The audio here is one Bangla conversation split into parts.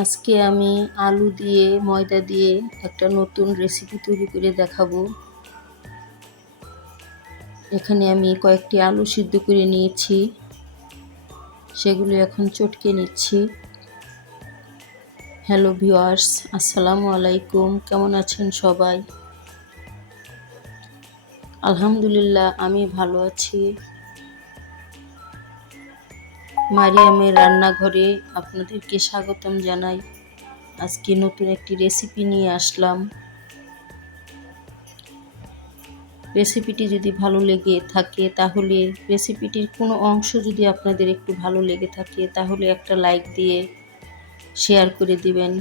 আজকে আমি আলু দিয়ে ময়দা দিয়ে একটা নতুন রেসিপি তৈরি করে দেখাবো। এখানে আমি কয়েকটি আলু সিদ্ধ করে নিয়েছি, সেগুলো এখন চটকে নিচ্ছি। হ্যালো ভিউয়ার্স, আসসালামু আলাইকুম। কেমন আছেন সবাই? আলহামদুলিল্লাহ, আমি ভালো আছি। মারিয়ামের রান্নাঘরে আপনাদেরকে স্বাগতম জানাই। আজকে নতুন একটি রেসিপি নিয়ে আসলাম। রেসিপিটি যদি ভালো লেগে থাকে তাহলে রেসিপিটির কোনো অংশ যদি আপনাদের একটু ভালো লেগে থাকে তাহলে একটা লাইক দিয়ে শেয়ার করে দিবেন।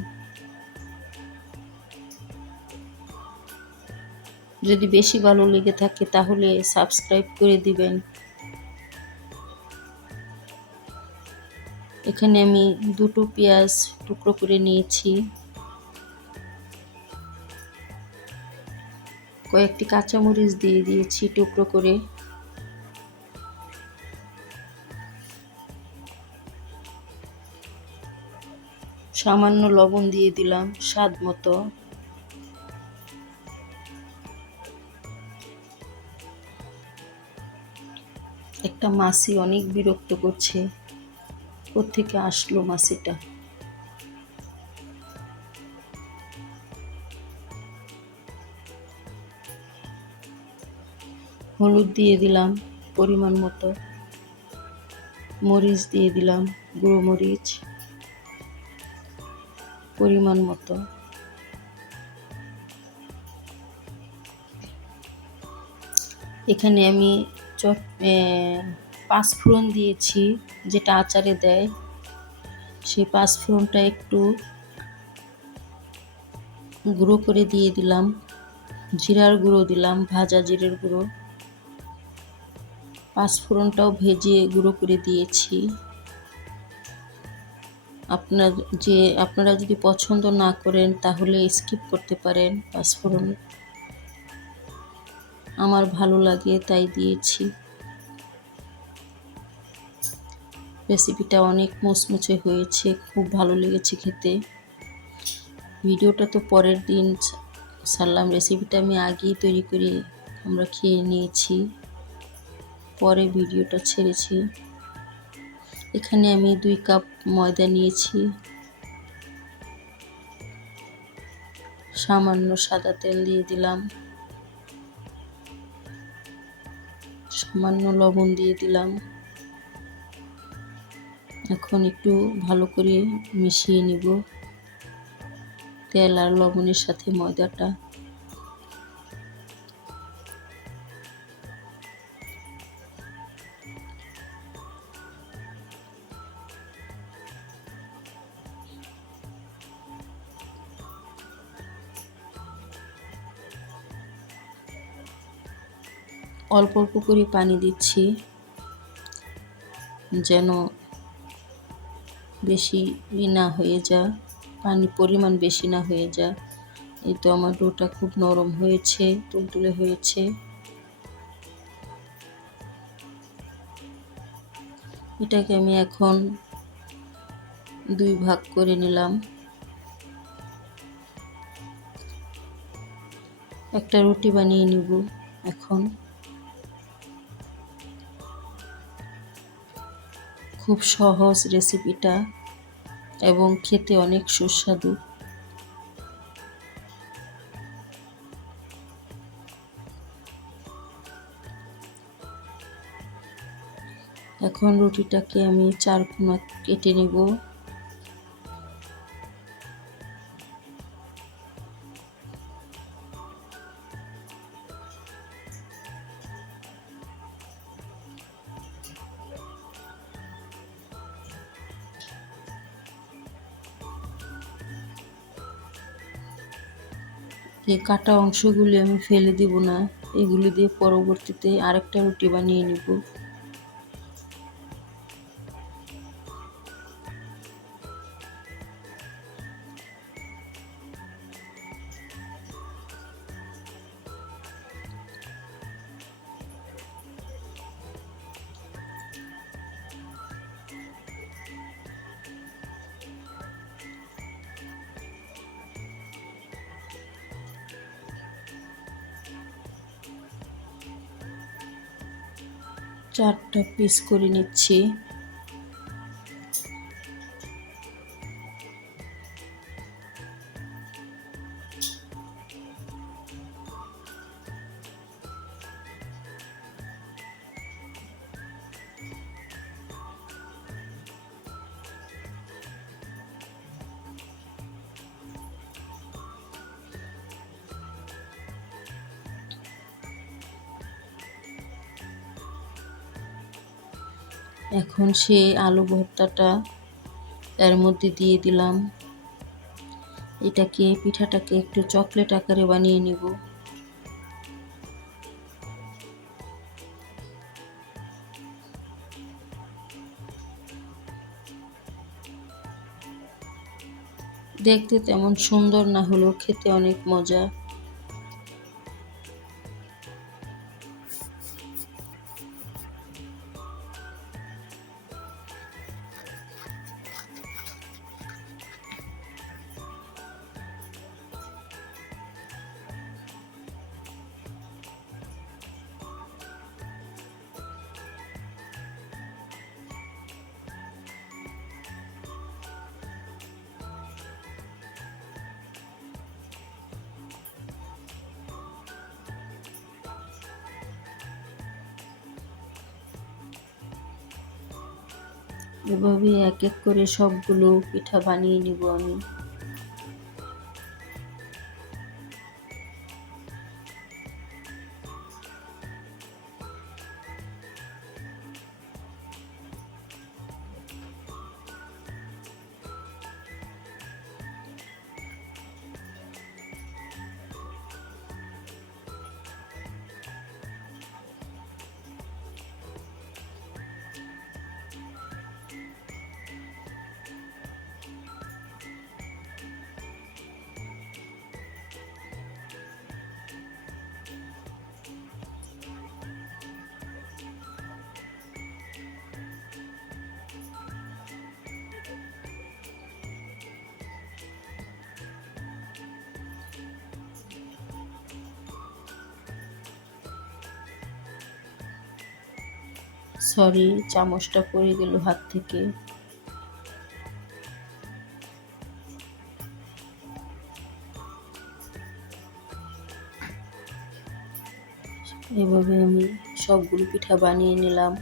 যদি বেশি ভালো লেগে থাকে তাহলে সাবস্ক্রাইব করে দিবেন। এখানে আমি দুটো পেঁয়াজ টুকরো করে নিয়েছি, কয়েকটি কাঁচামরিচ দিয়ে দিয়েছি টুকরো করে। সামান্য লবণ দিয়ে দিলাম স্বাদ মতো। একটা মাছি অনেক বিরক্ত করছে, কোত্থেকে আসলো মাছিটা। হলুদ দিয়ে দিলাম পরিমাণ মতো, মরিচ দিয়ে দিলাম গুঁড়ো মরিচ পরিমাণ মতো। এখানে আমি পাঁচফোড়ন দিয়েছি, যেটা আচারে দেয়। সেই পাঁচফোড়নটা একটু গুঁড়ো করে দিয়ে দিলাম। জিরার গুঁড়ো দিলাম, ভাজা জিরের গুঁড়ো। পাঁচফোড়নটাও ভেজে গুঁড়ো করে দিয়েছি। আপনারা যদি পছন্দ না করেন তাহলে স্কিপ করতে পারেন পাঁচফোড়ন। আমার ভালো লাগে তাই দিয়েছি। রেসিপিটা অনেক মুচমুচে হয়েছে, খুব ভালো লেগেছে খেতে। ভিডিওটা তো পরের দিন ছাড়লাম, রেসিপিটা আমি আগেই তৈরি করে আমরা খেয়ে নিয়েছি, পরে ভিডিওটা ছেড়েছি। এখানে আমি 2 কাপ ময়দা নিয়েছি, সামান্য সাদা তেল দিয়ে দিলাম, সামান্য লবণ দিয়ে দিলাম। এখন একটু ভালো করে মিশিয়ে নিব তেল আর লবণের সাথে ময়দাটা। অল্প অল্প করে পানি দিচ্ছি যেন বেশি না হয়ে যায়, পানির পরিমাণ বেশি না হয়ে যায়। এই তো আমার ডোটা খুব নরম হয়েছে, তুলতুলে হয়েছে। এটাকে আমি এখন 2 ভাগ করে নিলাম। একটা রুটি বানিয়ে নিব এখন। খুব সহজ রেসিপিটা এবং খেতে অনেক সুস্বাদু। এখন রুটিটাকে আমি 4 কোনা কেটে নেব। এই কাটা অংশগুলি আমি ফেলে দিব না, এগুলি দিয়ে পরবর্তীতে আরেকটা রুটি বানিয়ে নিব। 4টা পিস করে নিচ্ছি। এখন সেই আলু ভর্তাটা এর মধ্যে দিয়ে দিলাম। পিঠাটাকে একটু চকলেট আকারে বানিয়ে নিব। দেখতে তেমন সুন্দর না হলেও খেতে অনেক মজা। এভাবে এক এক করে সবগুলো পিঠা বানিয়ে নিব আমি। সরি, চামচটা পড়ে গেল হাত থেকে। এভাবে আমি সবগুলো পিঠা বানিয়ে নিলাম।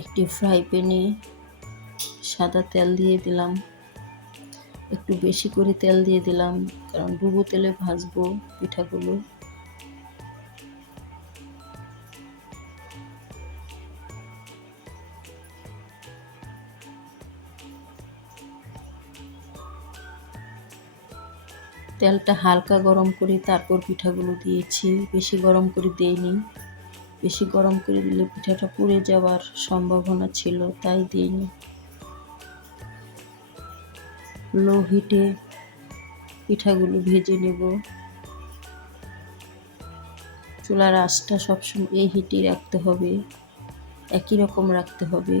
একটি ফ্রাই প্যানে সাদা তেল দিয়ে দিলাম। একটু বেশি করে তেল দিয়ে দিলাম, কারণ ডুবো তেলে ভাজবো পিঠাগুলো। তেলটা হালকা গরম করে তারপর পিঠাগুলো দিয়েছি, বেশি গরম করে দেইনি। বেশি গরম করে দিলে পিঠাটা পুড়ে যাওয়ার সম্ভাবনা ছিল, তাই দিইনি। লো হিটে পিঠাগুলো ভেজে নেব। চুলার আঁচটা সবসময় এই হিটেই রাখতে হবে, একই রকম রাখতে হবে।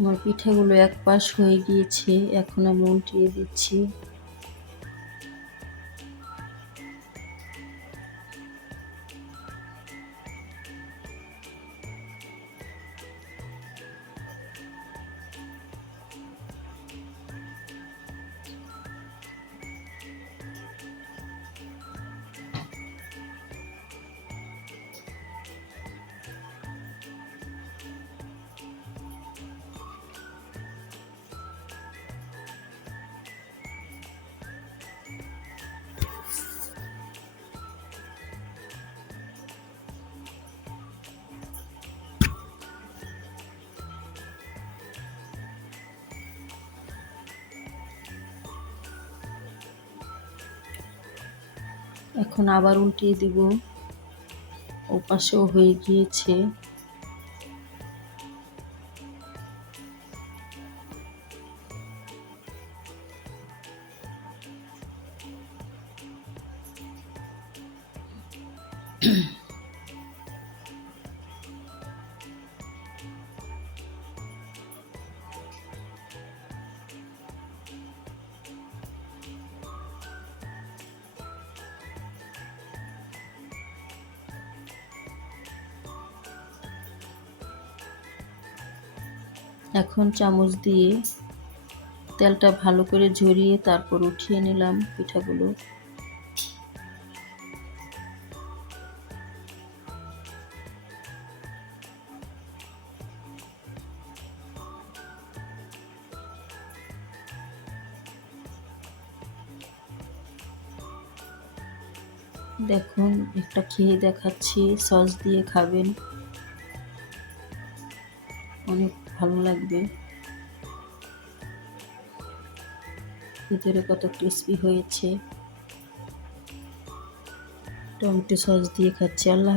আমার পিঠাগুলো এক পাশ হয়ে গিয়েছে, এখন আমি উল্টিয়ে দিচ্ছি। এখন আবার উল্টিয়ে দিব। ওপাশেও হয়ে গিয়েছে। এখন চামচ দিয়ে তেলটা ভালো করে ঝরিয়ে তারপর উঠিয়ে নিলাম পিঠাগুলো। দেখুন, একটা খেয়ে দেখাচ্ছি, সস দিয়ে খাবেন, অনেক ভালো লাগবে। ভিতরে কত ক্রিস্পি হয়েছে। টমেটো সস দিয়ে খাচ্ছি। আল্লাহ।